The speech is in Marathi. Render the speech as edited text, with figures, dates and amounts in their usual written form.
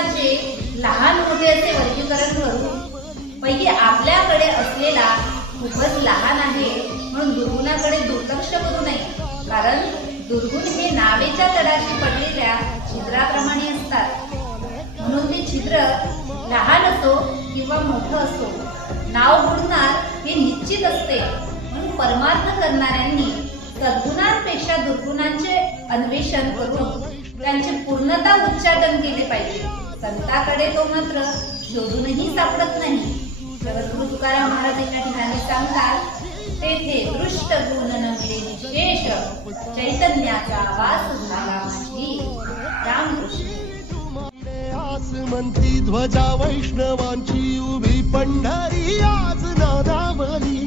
दुर्गुणाचे लहान मोठे असे वर्गीकरण करून पैकी आपल्याकडे असलेला खूपच लहान आहे म्हणून दुर्गुणाकडे दुर्लक्ष करू नये, कारण दुर्गुण हे नावेच्या तळाशी पडलेल्या छिद्राप्रमाणे असतात. म्हणून ते छिद्र लहान असो किंवा मोठं असो, नाव बुडणार हे निश्चित असते. म्हणून परमार्थ करणाऱ्यांनी सद्गुणांपेक्षा दुर्गुणांचे अन्वेषण करून त्यांचे पूर्णता उच्चाटन केले पाहिजे. संताकडे तो मात्र शोधूनही सापडत नाही. जगद्गुरु तुकाराम महाराज एका ठिकाणी सांगतात, तेथे दृष्ट गुण नव्हे विशेष, चैतन्याचा वास झाला माझी. रामकृष्ण. आसमंती ध्वजा वैष्णवांची उभी पंढरी आज नादावली.